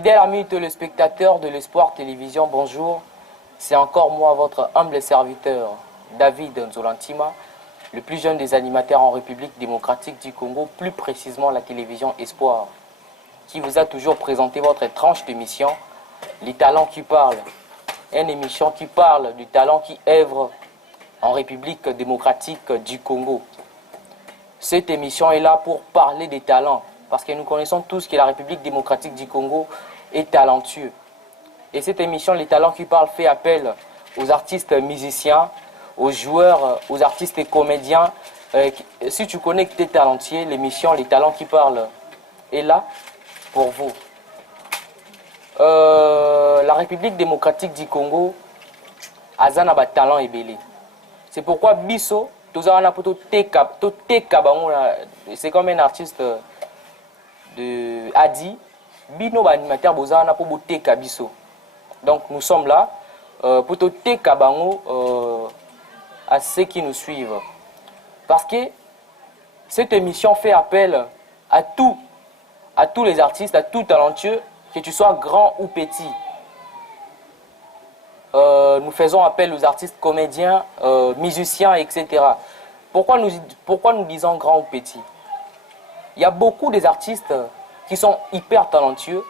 Fidèles amis téléspectateurs de l'Espoir Télévision, bonjour. C'est encore moi, votre humble serviteur, David Nzolantima, le plus jeune des animateurs en République démocratique du Congo, plus précisément la télévision Espoir, qui vous a toujours présenté votre tranche d'émission, Les Talents qui parlent. Une émission qui parle du talent qui œuvre en République démocratique du Congo. Cette émission est là pour parler des talents, parce que nous connaissons tous que la République démocratique du Congo est talentueux. Et cette émission, Les Talents qui parlent, fait appel aux artistes musiciens, aux joueurs, aux artistes et comédiens. Si tu connais que tu es talentueux, l'émission Les Talents qui parlent est là pour vous. La République démocratique du Congo a un talent et belé. C'est pourquoi Bisso, c'est comme un artiste de Adi, Bino animateur bozana pour Teka Bisso. Donc nous sommes là pour Teka Bango à ceux qui nous suivent. Parce que cette émission fait appel à tous les artistes, à tout talentueux, que tu sois grand ou petit. Nous faisons appel aux artistes comédiens, musiciens, etc. Pourquoi nous disons grand ou petit? Il y a beaucoup des artistes qui sont hyper talentueux,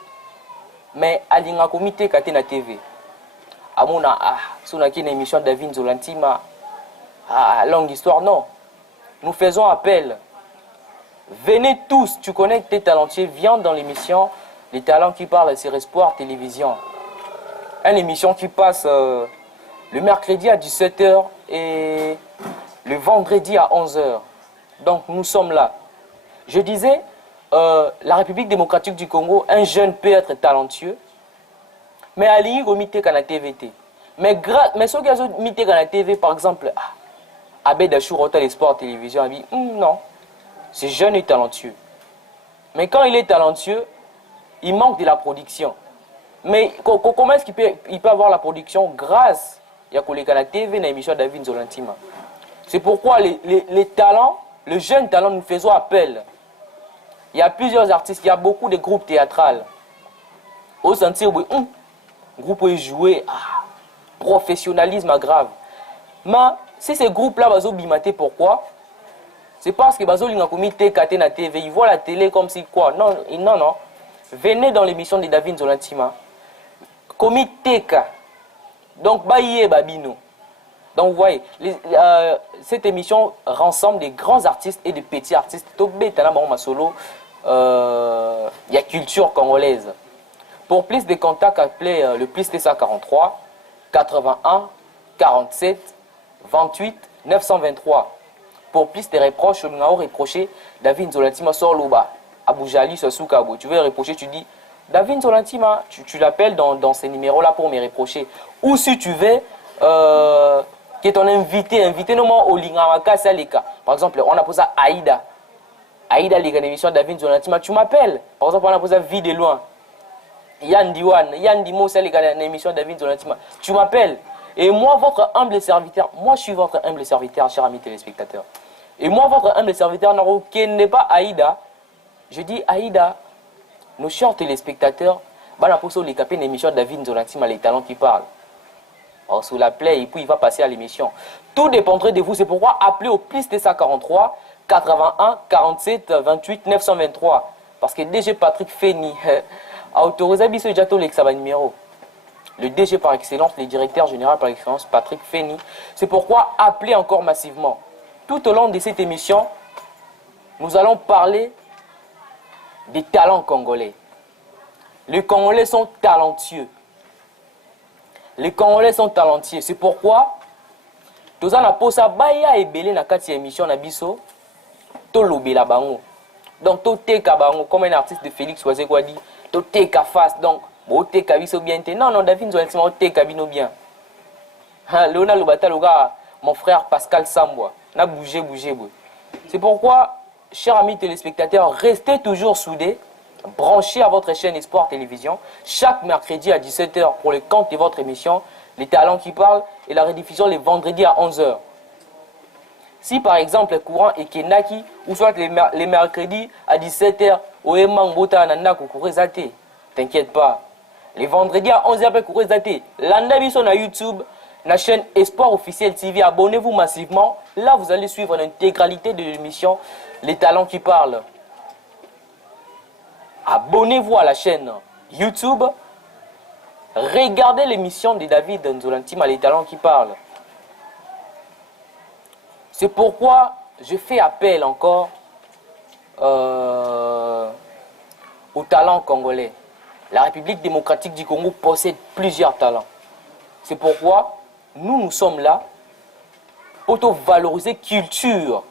mais à l'ingacomité kate na TV. Amona sonaki na émission David Nzolantima. Longue histoire, non. Nous faisons appel. Venez tous, tu connais que tu es talentueux, viens dans l'émission Les Talents qui parlent sur Espoir Télévision. Une émission qui passe le mercredi à 17 h et le vendredi à 11 h. Donc nous sommes là. Je disais, la République démocratique du Congo, un jeune peut être talentueux, mais à l'ingomité quand la TVT. Mais ceux qui ont mis quand la TV, par exemple, Abed Achour, Hotel Espoir Télévision, a dit non, ce jeune est talentueux. Mais quand il est talentueux, il manque de la production. Mais comment est-ce qu'il peut avoir la production grâce à la TV dans l'émission David Nzolantima? C'est pourquoi les talents, le jeune talent, nous faisons appel. Il y a plusieurs artistes, il y a beaucoup de groupes théâtrales. Au sentir, le groupe est joué, professionnalisme grave. Mais si ces groupes-là, ils ont bimaté, pourquoi? C'est parce que ils ont commis TKT na TV, ils voient la télé comme si quoi? Non, non. Venez dans l'émission de David Nzolantima. Comité TK. Donc, Baye Babino. Donc, vous voyez, cette émission rassemble des grands artistes et des petits artistes. Solo, il y a culture congolaise. Pour plus de contacts, appelez le plus T143 81 47 28 923. Pour plus de reproches, on a reproché David Nzolantima Sorloba, Aboujali, Sosoukabo. Tu veux reprocher, tu dis David Nzolantima, tu l'appelles dans ces numéros-là pour me reprocher. Ou si tu veux que ton invité nommé au Lingamaka Saleka. Par exemple, on a posé Aïda. Aïda, l'émission David Nzolantima, tu m'appelles. Par exemple, on a posé Vie de loin. Yann Diwan, Yann Dimo, c'est l'émission David Nzolantima. Tu m'appelles. Et moi, votre humble serviteur, moi je suis votre humble serviteur, chers amis téléspectateurs. Et moi, votre humble serviteur, qui n'est pas Aïda, je dis Aïda, nos chers téléspectateurs, les capés l'émission David Nzolantima, Les Talents qui parlent. Alors, sous la play, et puis il va passer à l'émission. Tout dépendrait de vous, c'est pourquoi appelez au plus T143 81 47 28 923. Parce que DG Patrick Feni a autorisé Bisso Jato l'examen numéro. Le DG par excellence, le directeur général par excellence, Patrick Feni. C'est pourquoi appelez encore massivement. Tout au long de cette émission, nous allons parler des talents congolais. Les Congolais sont talentueux. Les Congolais sont talentueux. C'est pourquoi, nous allons poser Baya et Belé dans cette émission na biso, to lobela bango. Donc, to teka bango, comme un artiste de Félix Oazekwa dit, to teka face. Donc, bo teka biso bien. Non, David Nzolantima, teka bino bien. Léona Lobata, mon frère Pascal Sambois, n'a bougé. C'est pourquoi, chers amis téléspectateurs, restez toujours soudés. Branchez à votre chaîne Espoir Télévision chaque mercredi à 17 h pour le compte de votre émission Les Talents qui parlent et la rediffusion les vendredis à 11 h. Si par exemple le courant est Kenaki ou soit les mercredis à 17 h au Emang Bota Nanda Kukurezate, T'inquiète pas. Les vendredis à 11h après courir Zate. L'andabi sur YouTube, la chaîne Espoir Officiel TV. Abonnez-vous massivement. Là, vous allez suivre l'intégralité de l'émission Les Talents qui parlent. Abonnez-vous à la chaîne YouTube. Regardez l'émission de David Nzolantima, Les Talents qui parlent. C'est pourquoi je fais appel encore aux talents congolais. La République démocratique du Congo possède plusieurs talents. C'est pourquoi nous sommes là pour valoriser la culture.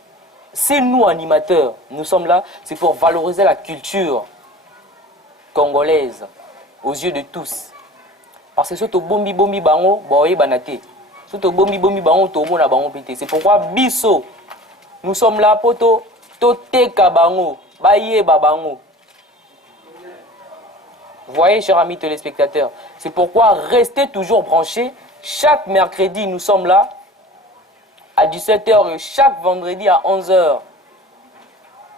C'est nous animateurs, nous sommes là, c'est pour valoriser la culture congolaise aux yeux de tous. Parce que surtout bombi bombi bango, boye banate. Surtout bombi bombi bango, tomo na bango pété. C'est pourquoi biso, nous sommes là pour teka bango, baye babango. Voyez, chers amis téléspectateurs, c'est pourquoi restez toujours branchés. Chaque mercredi, nous sommes là à 17h et chaque vendredi à 11h.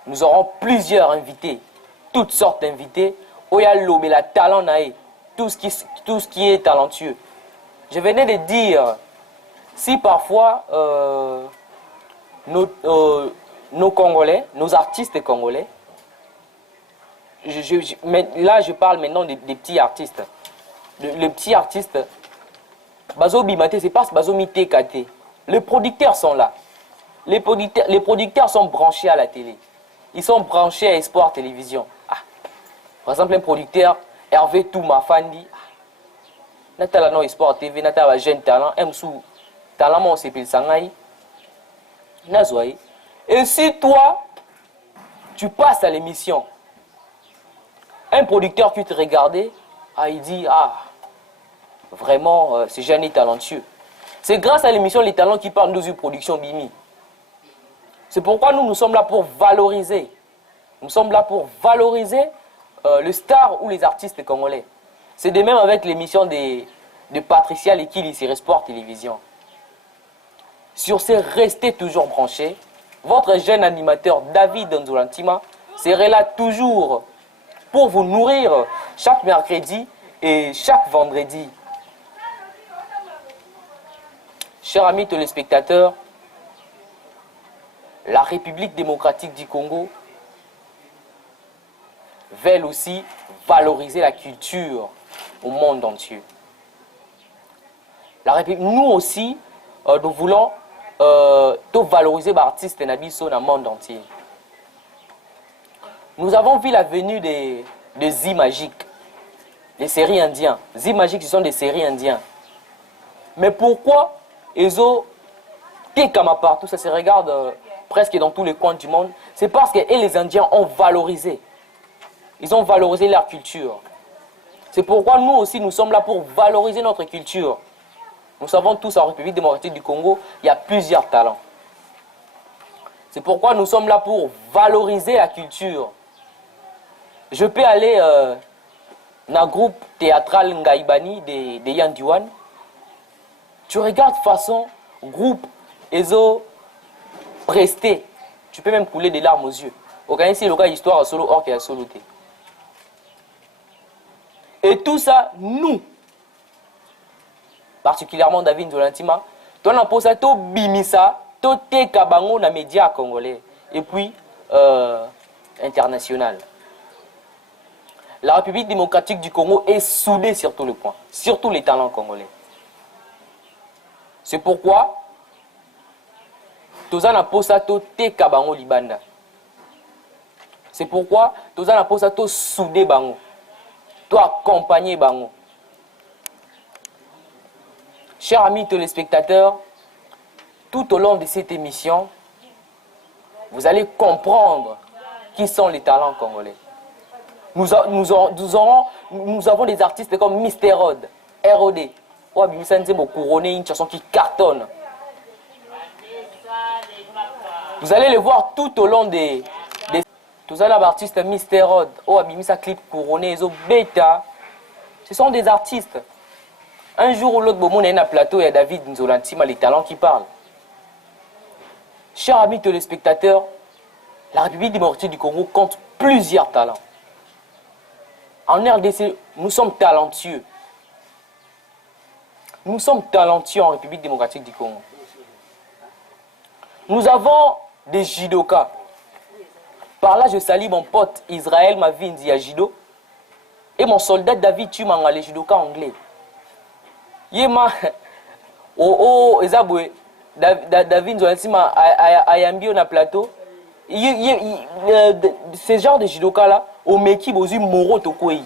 Nous aurons plusieurs invités, toutes sortes d'invités. Oya Lobela talent nae, tout ce qui est talentueux. Je venais de dire, si parfois nos Congolais, nos artistes congolais, mais là je parle maintenant des petits artistes. Le petit artiste, Bazo Bimate, c'est pas Bazo Mitekate. Les producteurs sont là. Les producteurs sont branchés à la télé. Ils sont branchés à Espoir Télévision. Ah. Par exemple, un producteur, Hervé Toumafandi, Natala no Espoir TV, Natala jeune talent, Msou, talent mon sepil sangai. Nazouaï. Et si toi, tu passes à l'émission, un producteur qui te regardait, il dit, vraiment, ce jeune est talentueux. C'est grâce à l'émission Les Talents qui parlent de production Bimi. C'est pourquoi nous sommes là pour valoriser. Nous sommes là pour valoriser le star ou les artistes congolais. C'est de même avec l'émission de Patricia Lekili sur Espoir Télévision. Sur ce, restez toujours branchés. Votre jeune animateur David Nzolantima serait là toujours pour vous nourrir chaque mercredi et chaque vendredi. Chers amis téléspectateurs, la République démocratique du Congo veut aussi valoriser la culture au monde entier. Nous aussi, nous voulons valoriser les artistes nabiso dans le monde entier. Nous avons vu la venue des Zimagiques, des séries indiennes. Zimagiques, ce sont des séries indiennes. Mais pourquoi ils ont Tekama partout, ça se regarde presque dans tous les coins du monde? C'est parce que les Indiens ont valorisé. Ils ont valorisé leur culture. C'est pourquoi nous aussi, nous sommes là pour valoriser notre culture. Nous savons tous en République démocratique du Congo, il y a plusieurs talents. C'est pourquoi nous sommes là pour valoriser la culture. Je peux aller dans le groupe théâtral Ngaïbani de Yandiwan. Tu regardes façon groupe Ezo presté. Tu peux même couler des larmes aux yeux. Organiser le cas histoire solo or qui a soloté. Et tout ça, nous, particulièrement David Nzolantima, toi on pose ça, to bimisa, to te kabango na médias congolais et puis international. La République démocratique du Congo est soudée sur tous les points, surtout les talents congolais. C'est pourquoi Tozana Posato te kabango libanda. C'est pourquoi Tozana Posato soudé bango. Toi accompagner bango. Chers amis téléspectateurs, tout au long de cette émission, vous allez comprendre qui sont les talents congolais. Nous avons des artistes comme Mister Rod, ROD. Couronné, une chanson qui cartonne. Vous allez les voir tout au long des tous les artistes Mister Rod, Abimisa clip couronné, Beta. Ce sont des artistes. Un jour ou l'autre, il y a un plateau, il y a David Nzolantima, les talents qui parlent. Chers amis téléspectateurs, la République démocratique du Congo compte plusieurs talents. En RDC, nous sommes talentueux. Nous sommes talentueux en République démocratique du Congo. Nous avons des judokas. Par là, je salue mon pote Israël Mavindi à judo et mon soldat David Tumanga, les judokas anglais. Yema, Ezabwe, David Nzolansima Ayambio na plateau. Ce genre de judokas là, au Meki, Bozu Moro Tokoei.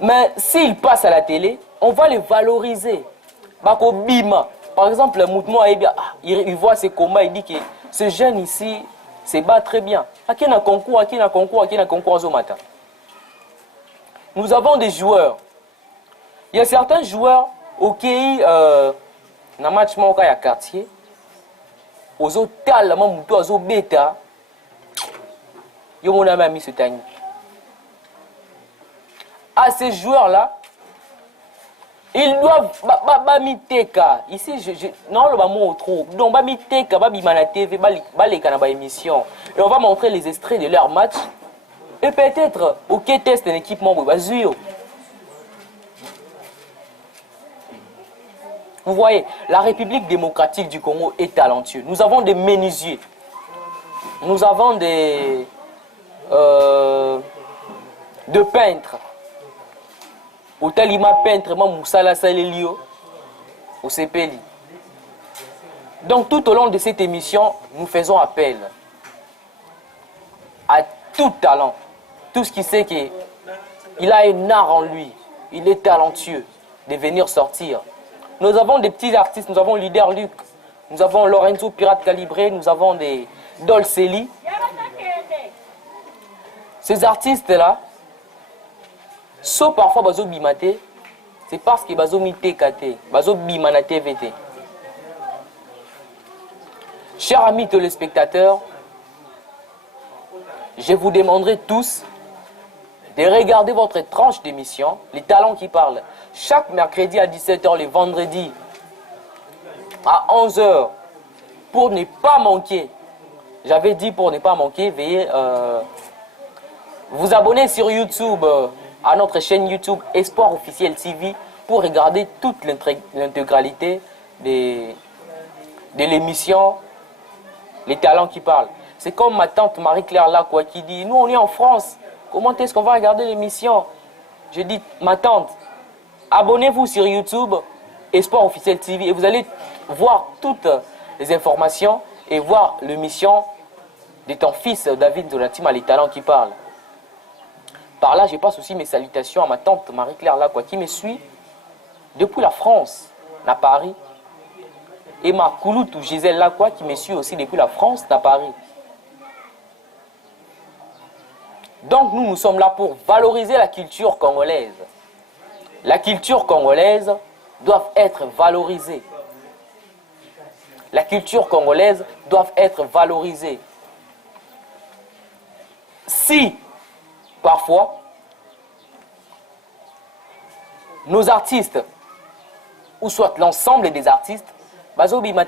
Mais s'ils passent à la télé, on va les valoriser. Bako Bima. Par exemple, Moutmo il voit ses combats, il dit que ce jeune ici se bat très bien. Qui n'a concours au matin. Nous avons des joueurs. Il y a certains joueurs auxquels, dans le match il y a quartier, aux hôtels, aux bêta, ils ont mis ce tani. À ces joueurs-là, ils doivent miteka. Ici, non, le mot trop. Donc, miteka, bimana TV, émission. Et on va montrer les extraits de leur match. Et peut-être, ok, test un équipement, vous voyez, la République démocratique du Congo est talentueuse. Nous avons des menuisiers. Nous avons des peintres. Au Talima peintre, Moussala Salelio, au CPLI. Donc tout au long de cette émission, nous faisons appel à tout talent. Tout ce qui sait qu'il a un art en lui, il est talentueux de venir sortir. Nous avons des petits artistes, nous avons Leader Luc, nous avons Lorenzo Pirate Calibré, nous avons des Dolceli. Ces artistes-là, sauf parfois bazo bimate, c'est parce que bazo mitekate, bazo bimana TVT. Chers amis téléspectateurs, je vous demanderai tous de regarder votre tranche d'émission, Les Talents qui parlent, chaque mercredi à 17h, les vendredis à 11h, pour ne pas manquer. J'avais dit pour ne pas manquer, veuillez vous abonner sur YouTube, à notre chaîne YouTube Espoir Officiel TV, pour regarder toute l'intégralité de l'émission Les Talents qui parlent. C'est comme ma tante Marie-Claire Lacroix qui dit, nous on est en France, comment est-ce qu'on va regarder l'émission? Je dis, ma tante, abonnez-vous sur YouTube Espoir Officiel TV et vous allez voir toutes les informations et voir l'émission de ton fils David Nzolansima, Les Talents qui parlent. Par là, je passe aussi mes salutations à ma tante Marie-Claire Lacroix qui me suit depuis la France, à Paris. Et ma Kouloutou Gisèle Lacroix qui me suit aussi depuis la France, à Paris. Donc nous sommes là pour valoriser la culture congolaise. La culture congolaise doit être valorisée. La culture congolaise doit être valorisée. Si, parfois, nos artistes, ou soit l'ensemble des artistes,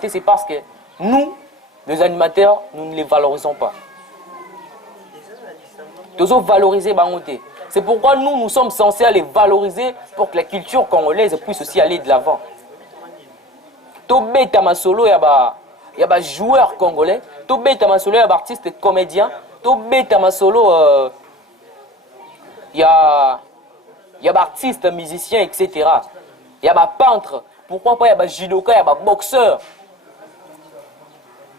c'est parce que nous, les animateurs, nous ne les valorisons pas. Nous devons valoriser Bangote. C'est pourquoi nous sommes censés les valoriser pour que la culture congolaise puisse aussi aller de l'avant. Tobé Tamasolo, il y a des joueurs congolais. Tobé Tamasolo, il y a des artistes comédiens. Tobé Tamasolo, il y a des artistes, musiciens, etc. Il y a des peintres. Pourquoi pas il y a des judokas, il y a des boxeurs.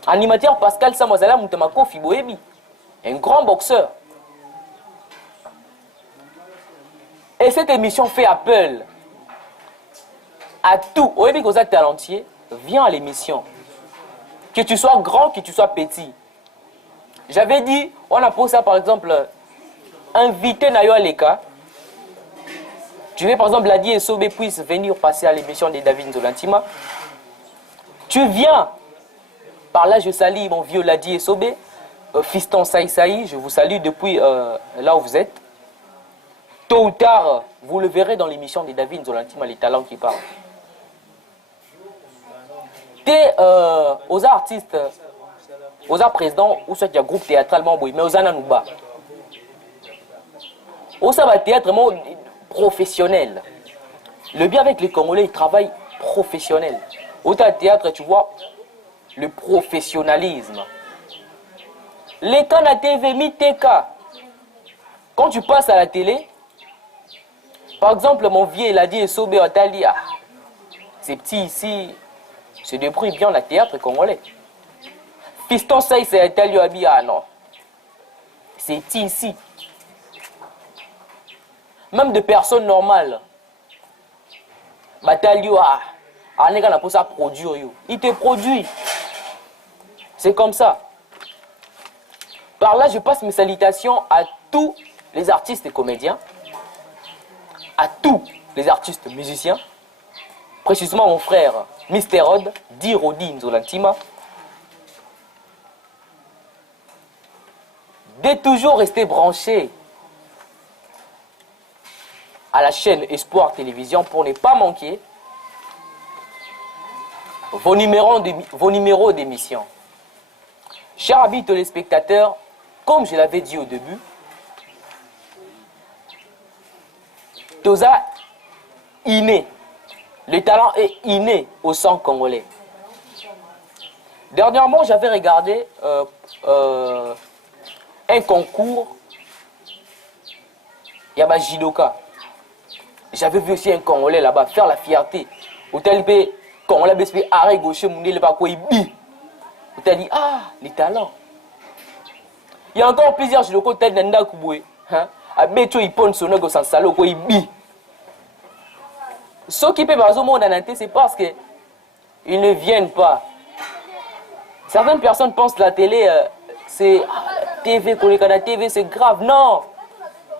Animateur Pascal Samazala Moutamako Fiboebi, un grand boxeur. Et cette émission fait appel à tout. Oebi Goza Talentier, viens à l'émission. Que tu sois grand, que tu sois petit. J'avais dit, on a posé ça par exemple, inviter Nayo Aleka. Tu veux par exemple Ladi et Sobé puisse venir passer à l'émission de David Nzolansima. Tu viens. Par là, je salue mon vieux Ladi et Sobé, fiston Saï, je vous salue depuis là où vous êtes. Tôt ou tard, vous le verrez dans l'émission de David Nzolansima, Les Talents qui parlent. T'es aux artistes, aux arts présidents, ou soit il y a groupe théâtralement, mais aux Ananouba. Au ça va théâtre vraiment professionnel. Le bien avec les Congolais, ils travaillent professionnel. Au théâtre, tu vois, le professionnalisme. L'État na TV, miteka. Quand tu passes à la télé, par exemple, mon vieux, il a dit, Sobe Otali, ah, ces petits ici se débrouillent bien le théâtre congolais. Fiston Saïs et Otali Abi, ah non. Ces petits ici. Même de personnes normales. Batalio, ah, on est pour ça produire. Il te produit. C'est comme ça. Par là, je passe mes salutations à tous les artistes et comédiens, à tous les artistes musiciens, précisément mon frère Mr. Rod, Di Rodi Nzolantima, de toujours rester branché à la chaîne Espoir Télévision pour ne pas manquer vos numéros d'émission. Chers amis téléspectateurs, comme je l'avais dit au début, Toza inné. Le talent est inné au sang congolais. Dernièrement, j'avais regardé un concours Yaba Jidoka. J'avais vu aussi un Congolais là-bas faire la fierté. Au tel Congolais BSP arrêt gauche mon le pas quoi il bi. Au tel dit ah, les talents. Il y a encore plusieurs Jidoko tel Nanda Kubwe, hein. A beto ipon sono go sans salo quoi il bi. Ceux qui peuvent au monde en c'est parce que ils ne viennent pas. Certaines personnes pensent que la télé, c'est TV, Kolekana TV, c'est grave. Non.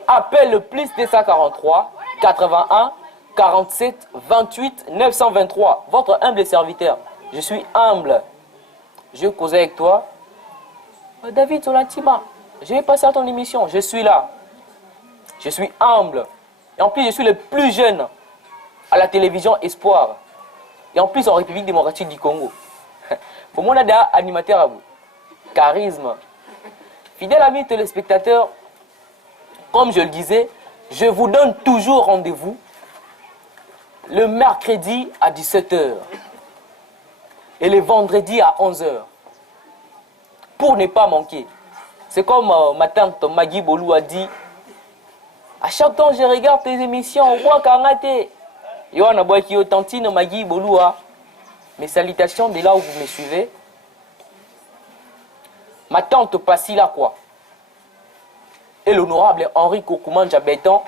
Appelle le plus 243 81 47 28 923. Votre humble serviteur. Je suis humble. Je vais causer avec toi. David Solantima, je vais passer à ton émission. Je suis là. Je suis humble. Et en plus, je suis le plus jeune à la télévision Espoir. Et en plus, en République démocratique du Congo. Pour moi, on a des animateurs à vous. Charisme. Fidèles amis téléspectateurs, comme je le disais, je vous donne toujours rendez-vous le mercredi à 17h et le vendredi à 11h. Pour ne pas manquer. C'est comme ma tante Magui Bolou a dit, à chaque temps je regarde tes émissions, on voit Kangate. Yohana Boakio Tantine Magui Boloua. Mes salutations de là où vous me suivez. Ma tante Passila quoi. Et l'honorable Henri Kokoumanja Béton.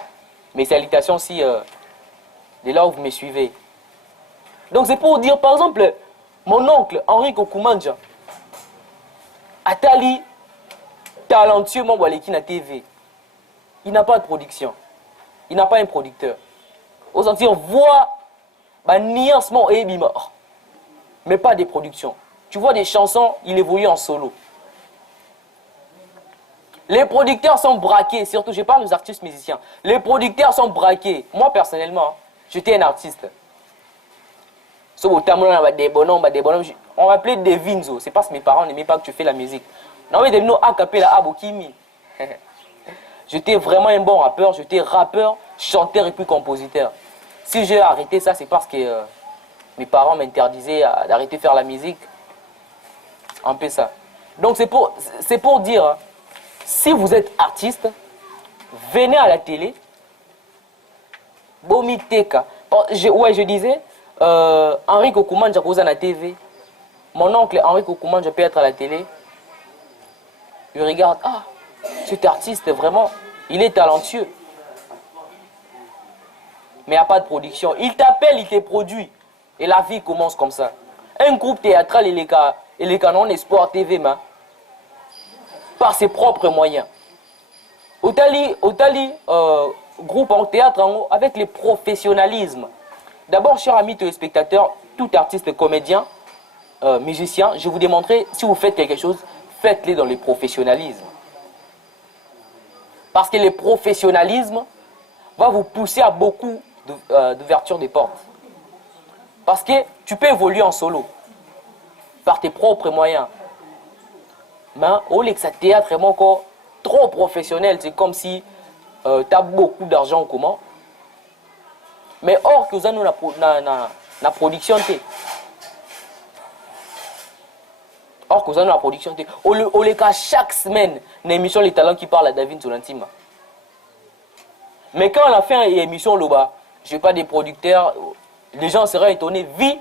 Mes salutations aussi de là où vous me suivez. Donc c'est pour dire par exemple, mon oncle Henri Kokoumanja, Atali, talentueux mon Waleki na TV. Il n'a pas de production. Il n'a pas un producteur. Aux Antilles, on voit un nuancement et bimor. Mais pas des productions. Tu vois des chansons, il évolue en solo. Les producteurs sont braqués, surtout je parle aux artistes musiciens. Les producteurs sont braqués. Moi personnellement, j'étais un artiste. On m'appelait Devinzo. C'est parce que mes parents n'aimaient pas que tu fais la musique. Non mais Devino a capé la Abokimi. J'étais vraiment un bon rappeur, j'étais rappeur, chanteur et puis compositeur. Si j'ai arrêté ça, c'est parce que mes parents m'interdisaient d'arrêter de faire la musique. Un peu ça. Donc c'est pour dire, hein, si vous êtes artiste, venez à la télé. Bomiteka. Ouais, je disais, Henri Kokoumanja cause à la TV. Mon oncle Henri Kokoumanja peut être à la télé. Il regarde, ah, cet artiste, vraiment, il est talentueux. Mais il n'y a pas de production. Il t'appelle, il te produit. Et la vie commence comme ça. Un groupe théâtral et les canons Espoir TV, par ses propres moyens. Otali, groupe en théâtre avec les professionnalismes. D'abord, chers amis téléspectateurs, tout artiste, comédien, musicien, je vous démontrer, si vous faites quelque chose, faites-le dans le professionnalisme. Parce que le professionnalisme va vous pousser à beaucoup d'ouverture des portes. Parce que tu peux évoluer en solo, par tes propres moyens. Mais au lieu que ça théâtre est encore trop professionnel, c'est comme si tu as beaucoup d'argent en commun. Mais or que vous avez la production. Or que vous avez la production. Au les cas, chaque semaine, une émission Les Talents qui parle à David Zolantima. Mais quand on a fait une émission là-bas, je n'ai pas des producteurs, les gens seraient étonnés. Vis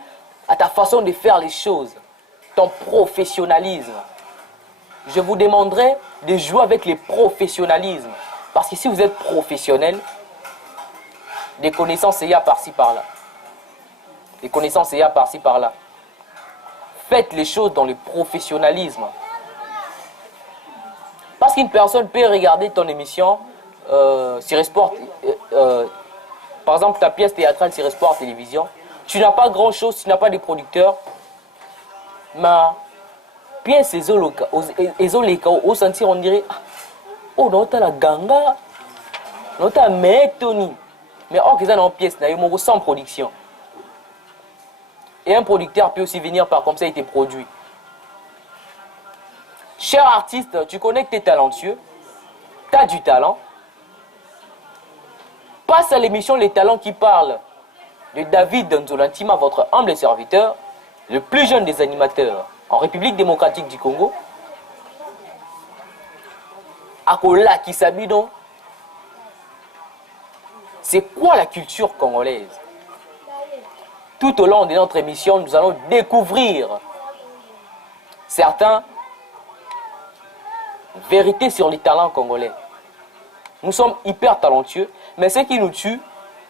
à ta façon de faire les choses, ton professionnalisme. Je vous demanderai de jouer avec les professionnalismes. Parce que si vous êtes professionnel, des connaissances, il y a par-ci par-là. Des connaissances, il y a par-ci par-là. Faites les choses dans le professionnalisme. Parce qu'une personne peut regarder ton émission sur Sport, par exemple ta pièce théâtrale sur Sport Télévision. Tu n'as pas grand-chose, tu n'as pas de producteurs. Mais pièce ezoleka au sentir on dirait oh non t'as la ganga, non t'as Tony. Mais or qu'ils ont une pièce sans production. Et un producteur peut aussi venir par comme ça il te produit. Cher artiste, tu connais que tu es talentueux, tu as du talent. Passe à l'émission Les Talents qui parlent de David Nzolantima, votre humble serviteur, le plus jeune des animateurs en République démocratique du Congo. Akola Kisabido. C'est quoi la culture congolaise? Tout au long de notre émission, nous allons découvrir certaines vérités sur les talents congolais. Nous sommes hyper talentueux, mais ce qui nous tue,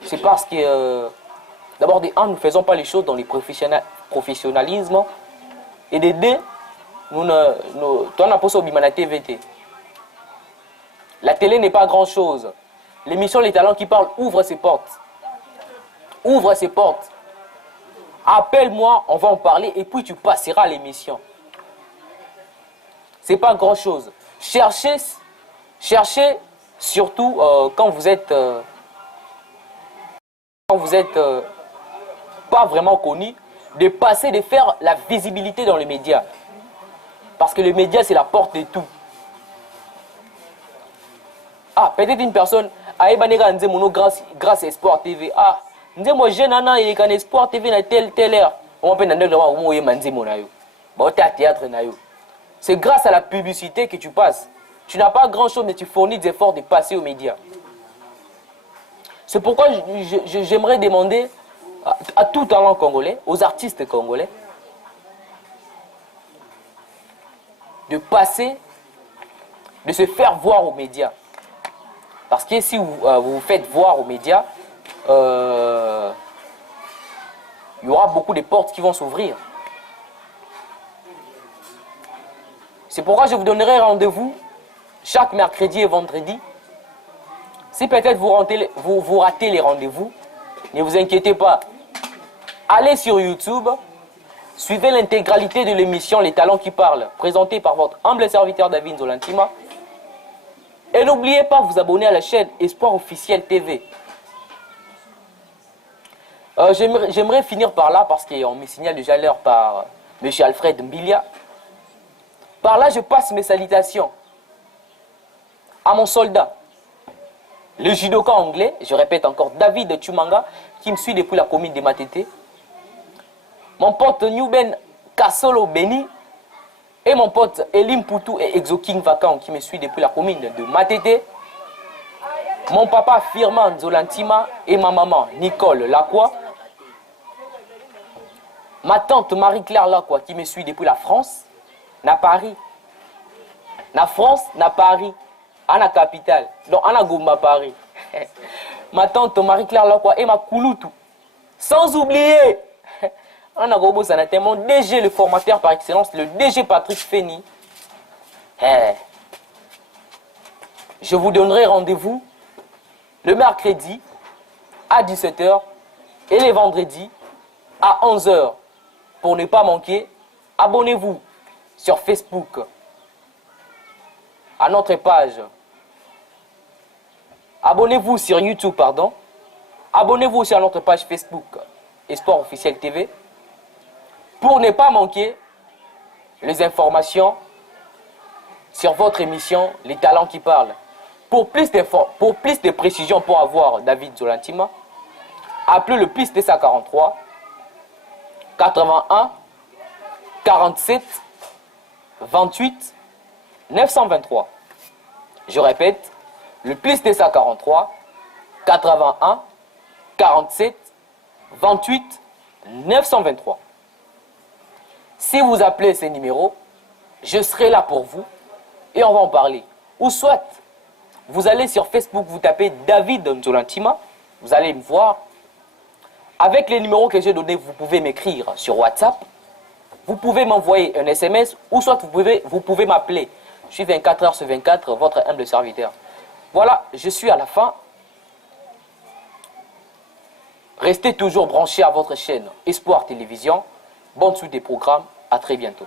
c'est parce que d'abord, nous ne faisons pas les choses dans le professionnalisme. Et de deux, nous n'avons pas la TVT. La télé n'est pas grand-chose. L'émission Les Talents qui parlent ouvre ses portes. Ouvre ses portes. Appelle-moi, on va en parler et puis tu passeras à l'émission. C'est pas grand-chose. Cherchez surtout quand vous êtes pas vraiment connu, de passer, de faire la visibilité dans les médias. Parce que les médias, c'est la porte de tout. Ah, peut-être une personne, grâce à Espoir TV. Ah, moi, j'ai nana, il y a Espoir TV dans telle heure. On peut théâtre. C'est grâce à la publicité que tu passes. Tu n'as pas grand-chose, mais tu fournis des efforts de passer aux médias. C'est pourquoi j'aimerais demander à tout talent congolais, aux artistes congolais, de passer, de se faire voir aux médias. Parce que si vous vous faites voir aux médias, il y aura beaucoup de portes qui vont s'ouvrir. C'est pourquoi je vous donnerai rendez-vous chaque mercredi et vendredi. Si peut-être vous ratez les rendez-vous, ne vous inquiétez pas. Allez sur YouTube, suivez l'intégralité de l'émission Les Talents qui parlent, présentée par votre humble serviteur David Zolantima. Et n'oubliez pas de vous abonner à la chaîne Espoir Officiel TV. J'aimerais finir par là parce qu'on me signale déjà l'heure par M. Alfred Mbilia. Par là, je passe mes salutations à mon soldat, le judoka anglais, je répète encore, David Chumanga, qui me suit depuis la commune de Matete. Mon pote Newben Kassolo Beni. Et mon pote Elim Poutou et Exoking Vacan, qui me suit depuis la commune de Matete. Mon papa Firman Zolantima et ma maman Nicole Lacroix. Ma tante Marie-Claire Lacroix, qui me suit depuis la France, na Paris. Na France, na Paris. À la capitale. Donc, à la Gomba, Paris. Ma tante Marie-Claire Lacroix et ma Kouloutou. Sans oublier, on a Gobo Sanaté, mon DG, le formateur par excellence, le DG Patrick Feni. Je vous donnerai rendez-vous le mercredi à 17h et les vendredis à 11h. Pour ne pas manquer, abonnez-vous sur Facebook à notre page. Abonnez-vous sur YouTube, pardon. Abonnez-vous sur notre page Facebook Espoir Officiel TV pour ne pas manquer les informations sur votre émission Les Talents qui parlent. Pour plus de précisions pour avoir David Zolantima, appelez le plus 243 81 47 28 923. Je répète, le plus 243 81 47 28 923. Si vous appelez ces numéros, je serai là pour vous et on va en parler. Ou soit, vous allez sur Facebook, vous tapez David Nzolantima, vous allez me voir. Avec les numéros que j'ai donnés, vous pouvez m'écrire sur WhatsApp, vous pouvez m'envoyer un SMS ou soit vous pouvez m'appeler. Je suis 24 heures sur 24, votre humble serviteur. Voilà, je suis à la fin. Restez toujours branchés à votre chaîne Espoir Télévision. Bonne suite des programmes. À très bientôt.